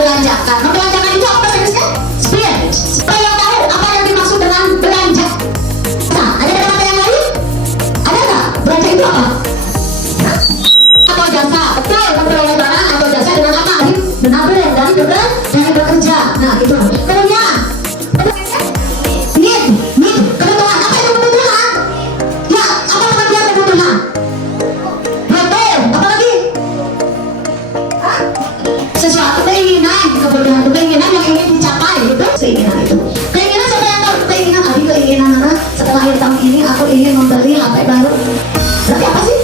membelanjakan. Membelanjakan itu apa jenisnya? Spend. Supaya tahu apa yang dimaksud dengan belanja. Nah, ada kata yang lain? Ada nggak? Belanja itu apa? Atau jasa. Betul, memperoleh barang atau jasa dengan apa? Menabung dari bekerja. Nah, itu. Kemudian need, kebutuhan. Apa itu kebutuhan? Ya, apa pengertian kebutuhan? Betul. Apa lagi? Sesuatu keinginan, kebutuhan, keinginan yang ingin dicapai, itu keinginan itu. Keinginan siapa yang tahu? Keinginan Abi, keinginan anak setelah akhir tahun ini aku ingin membeli HP baru. Berarti apa sih?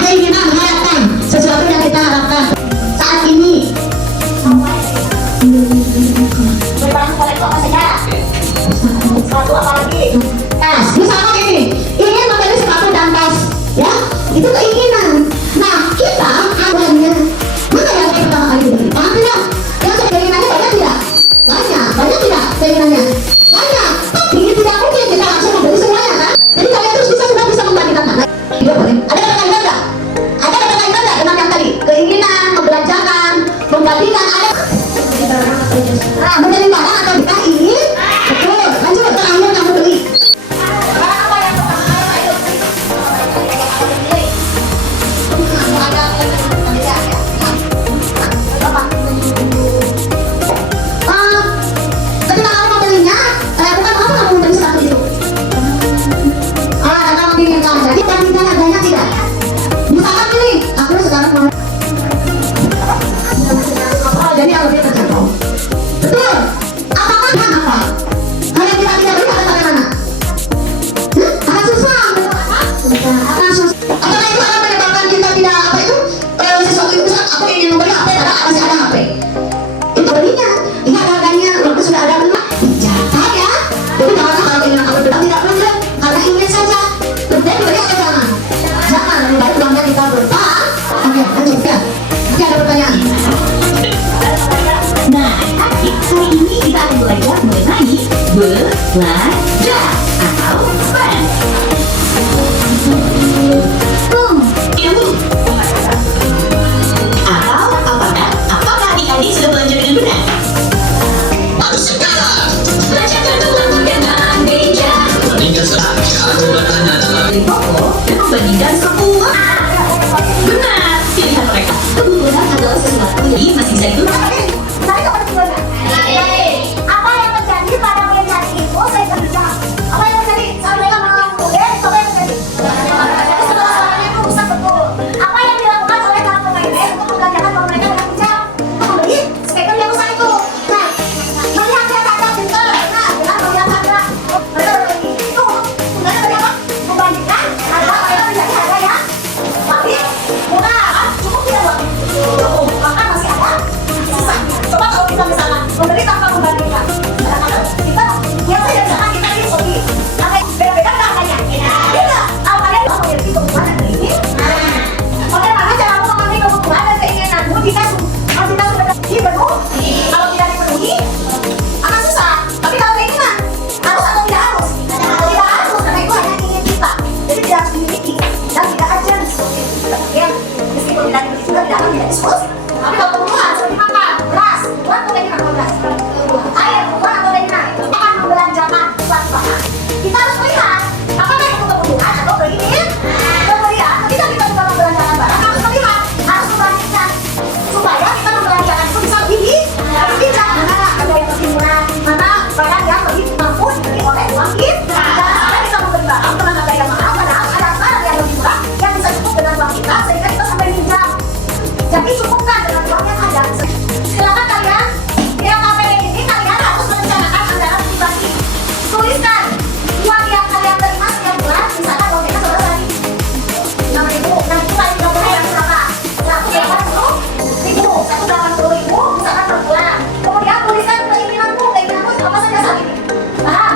Keinginan, harapan, sesuatu yang kita harapkan saat ini. Berbarang kolektor apa saja? Sepatu apa lagi? Tas. Misalnya ini, ingin membeli sepatu dan tas, ya, itu keinginan. Nah, kita adanya mana yang pertama kali dibeli? Paham tidak? Yang keinginannya banyak tidak? Banyak tidak keinginannya? Banyak. Tapi tidak mungkin kita langsung membeli semuanya kan? Jadi kalian terus sudah bisa membandingkan mana? Tidak boleh. Ada kaitan enggak? Ada kaitan enggak dengan yang tadi? Keinginan, membelanjakan, membandingkan, ada. Membeli barang atau kita ingin? Betul. Lanjut. Terakhir kamu beli. Barang apa yang pertama kali kamu beli? Ketika kamu membelinya, bukan kamu membeli sepatu itu. Karena menginginkan. Jadi bandingkan harganya tidak. Misalkan ini, aku sekarang mau. Jadi yang lebih terjangkau. Betul. Apakah dan apa? Kalau kita tidak beli akan bagaimana? Akan susah. Akan susah. Apakah itu akan menyebabkan kita tidak apa itu? Sesuatu itu misalkan aku ingin membeli HP karena masih ada HP. Itu belinya. Lihat harganya. Walaupun sudah ada beli. Dicatat ya. Jadi jangan kalau ingin kamu bilang tidak boleh. Karena ingin saja. Kemudian beli atau jangan? Jangan. Lebih baik uangnya kita bertah. Oke, lanjut ya. Nanti ada pertanyaan. Nah, adik-adik, kali ini kita akan belajar mengenai belanja atau spend. Apakah adik-adik sudah belanja dengan benar? Harus sekarang. Belanja tentu lakukan dengan bijak. Bandingkan sekarang datanya dalam Di toko dan membandingkan semua. Benar, pilihan mereka. Kebutuhan adalah sesuatu yang masih bisa digunakan. Apa yang terjadi pada meja itu? Saya kerja. Apa yang terjadi? Saat mereka mengambil, apa yang terjadi? Setelah semuanya itu rusak betul. Apa yang dilakukan oleh para pemain untuk membelanjakan bahwa mereka dengan bijak membeli speaker yang rusak itu? Nah, melihat saya kata pintar. Nah, dengan melihat harga mereka berbagi itu sebenarnya berapa? Membandingkan harga mereka menjadi harga yang tapi murah. Cukup tidak buat? Cukup. Bahkan masih ada sisa. Coba kalau kita misalkan membeli tanpa membandingkan, kadang-kadang kita yang saja misalkan kita ini hobi, tapi beda-beda nggak harganya? Beda. Kalian mau memiliki kebutuhan dan keinginan. Bagaimana cara memahami kebutuhan dan keinginanmu jika sudah dipenuhi? Kalau tidak dipenuhi, akan susah. Tapi kalau keinginan, harus atau tidak harus? Tidak harus, karena itu hanya ingin kita. Jadi tidak harus dimiliki dan tidak aja diskusi. Ya, meskipun tidak dimiliki juga tidak akan tidak diskusi. Tapi kalau kebutuhan seperti makan, beras, kebutuhan atau keinginan beras, air, kebutuhan atau keinginan, akan membelanjakan suatu barang. Kita harus melihat apakah itu kebutuhan atau keinginan. Kemudian ketika kita sudah membelanjakan barang, harus melihat, harus membandingkan supaya kita membelanjakan itu bisa lebih bijak. Mana ada yang lebih murah, mana barang yang lebih mampu dibeli oleh uang kita. Jangan sampai kita membeli barang dengan harga yang mahal, padahal ada barang yang lebih murah yang bisa cukup dengan uang kita sehingga kita sampai bijak. Jadi cukupkan dengan uang yang ada. Silakan kalian yang KPD ini kalian harus merencanakan anggaran pribadi. Tuliskan uang yang kalian terima setiap bulan, misalkan uangnya seberapa tadi? 6.000, nanti kali 30 yang berapa? 180.000, 180.000 misalkan per bulan. Kemudian tuliskan keinginanmu apa saja saat ini. Paham?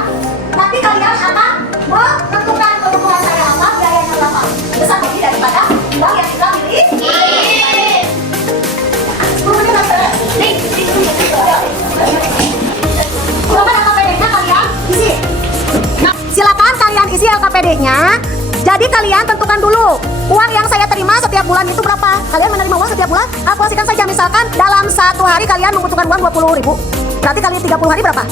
Nanti kalian akan menentukan kebutuhan saya apa, biayanya berapa. Besar lebih daripada uang yang kita miliki. Silakan kalian isi LKPD-nya. Jadi kalian tentukan dulu Uang yang saya terima setiap bulan itu berapa? Kalian menerima uang setiap bulan? Kalkulasikan saja, misalkan dalam 1 hari kalian membutuhkan uang 20.000. Berarti kali 30 hari berapa?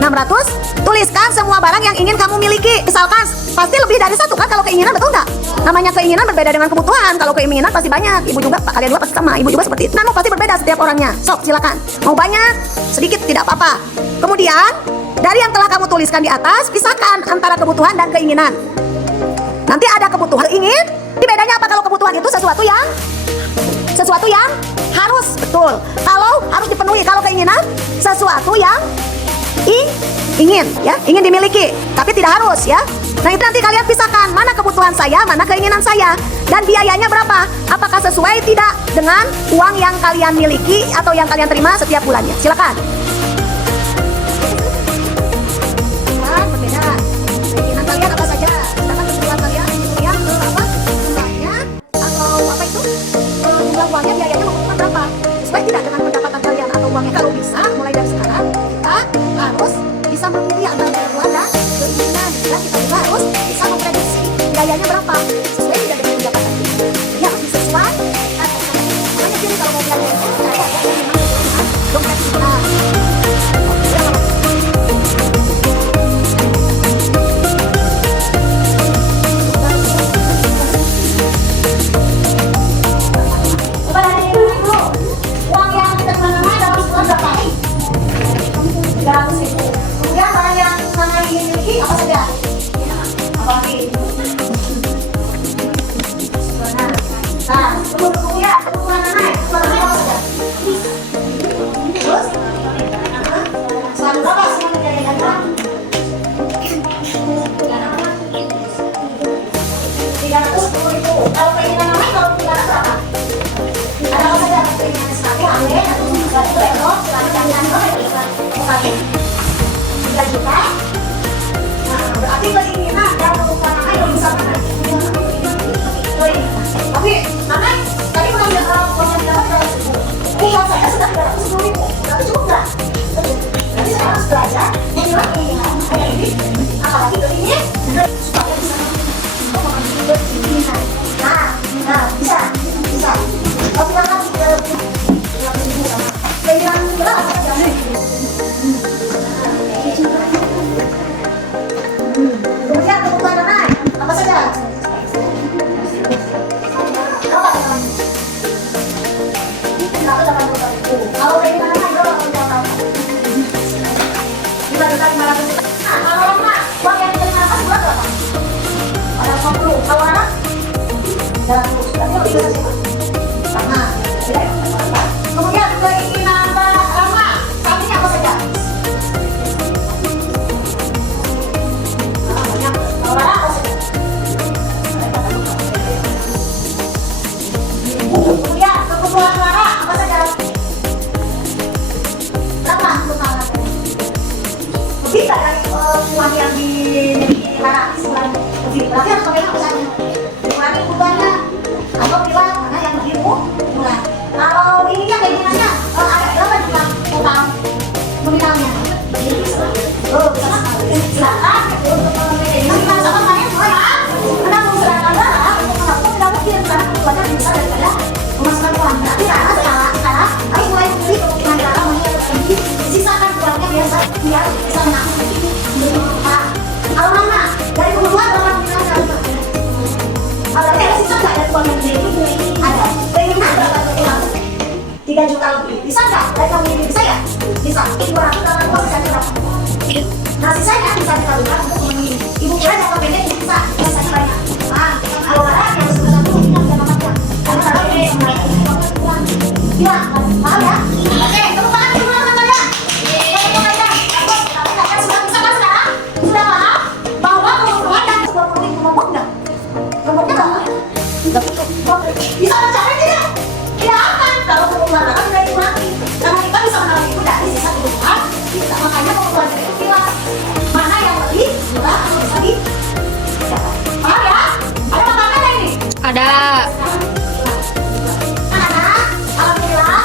600. Tuliskan semua barang yang ingin kamu miliki. Misalkan pasti lebih dari 1 kan kalau keinginan, betul nggak? Namanya keinginan berbeda dengan kebutuhan. Kalau keinginan pasti banyak. Ibu juga, kalian juga pasti sama. Ibu juga seperti itu. Nah, pasti berbeda setiap orangnya. Sok, silakan. Mau banyak, sedikit tidak apa-apa. Kemudian dari yang telah kamu tuliskan di atas, pisahkan antara kebutuhan dan keinginan. Nanti ada kebutuhan ingin. Bedanya apa kalau kebutuhan itu sesuatu yang harus, betul. Kalau harus dipenuhi, kalau keinginan sesuatu yang ingin, ya, ingin dimiliki, tapi tidak harus, ya. Nah, itu nanti kalian pisahkan mana kebutuhan saya, mana keinginan saya, dan biayanya berapa? Apakah sesuai tidak dengan uang yang kalian miliki atau yang kalian terima setiap bulannya? Silakan. Nah, berbeda. Keinginan kalian apa saja? Sedangkan kebutuhan kalian yang apa? Jumlahnya atau apa itu? Jumlah uangnya, biayanya membutuhkan berapa? Sesuai tidak dengan pendapatan kalian atau uangnya? Kalau bisa, mulai dari sekarang kita harus bisa memilih antara kebutuhan dan keinginan. Dan kita juga harus bisa memprediksi biayanya berapa sesuai tidak dengan pendapatan kita. Ya, harus sesuai. Makanya sini kalau mau belanja itu saya memang dengan dompet kita. Uang yang kita terima dalam sebulan berapa hari? 300.000. Kemudian barang yang mana dimiliki apa saja? Apa lagi? Nah, kemudian kebutuhan naik, kebutuhan apa saja? Terus? Selalu berapa semua menjadi berapa? 310.000. Kalau keinginan naik, kalau keinginan berapa? Ada apa saja keinginan sekali, aneh, atau sesuatu elok, sekali jangan sekali 3 juta. Nah, berarti keinginan dan kebutuhan naik belum bisa kan? Tapi naik tadi udah uangnya didapat 300.000. Uang saya sudah 310.000. Tapi cukup nggak? Jadi saya harus belajar memilah keinginan ada ini, apalagi keinginan supaya bisa mengambil keinginan. Nah, bisa. Kalau kita kan keinginan kita apa saja nih? Kemudian kebutuhan naik apa saja? Berapa teman? Kalau keinginan naik berapa? 5.500.000. Nah, kalau rumah uang yang diterima atas bulan berapa? Ada 50. Kalau anak 300. Berarti lebih besar sih. Nah, kemudian keinginan Rama, sampingnya apa saja? Banyak. Kalau Rama apa saja? Kemudian kebutuhan Rama apa saja? Berapa kebutuhan Rama? Lebih tak dari uang yang dimiliki Rama sebulan lebih. Berarti harus pakai apa saja? Dikurangi kebutuhannya atau bilang mana yang lebih murah. Kalau ininya keinginannya ada berapa jumlah utang nominalnya? Silakan untuk kita sama saya semua ya. Menanggung sedangkan barang untuk menabung tidak mungkin karena kebutuhannya lebih besar daripada memasukkan uang. Berarti sekarang harus mulai beli kebutuhan cara menghilangkan sisakan uangnya biar bisa menanggung. Kalau mana dari kebutuhan orang nominalnya ada sisa nggak dari uang yang beli? Ada. Keinginan berapa uang? 3 juta lebih. Bisa nggak? Dari kamu ini bisa ya? Bisa. 200 dalam uang sisanya berapa? Nah, sisanya bisa kita berikan untuk memenuhi. Ibu kira jangka pendek bisa sisanya banyak. Nah, kalau ada yang sebesar itu kita bisa makan. Karena kalau ini gila, mahal ya? Oke, tepuk tangan dulu teman-teman ya. Sudah bisa kan sekarang? Sudah paham bahwa kebutuhan dan kebutuhan itu membuat nomornya berapa? Bisa mencapai tidak? Tidak akan. Kalau kebutuhan akan sudah dikurangi. Karena kita bisa menarik itu dari sisa kebutuhan. Makanya kebutuhan itu jelas. Mana yang lebih murah atau bisa didapat. Paham ya? Ada pertanyaan ini? Ada. Anak-anak, alhamdulillah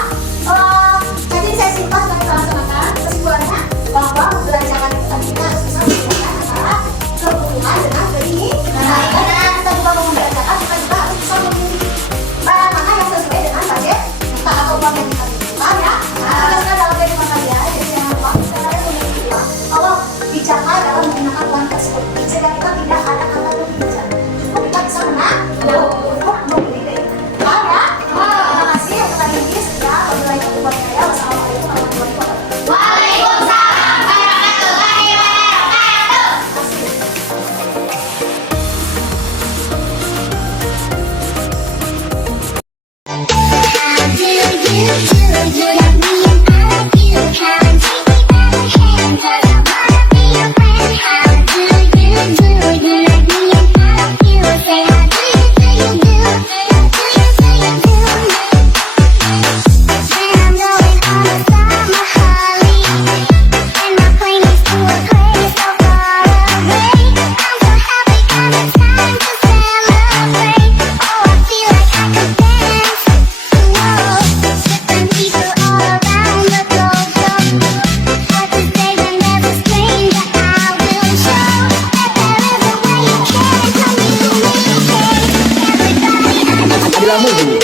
Lamudu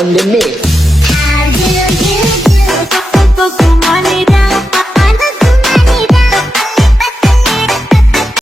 on the mix. I do, you do.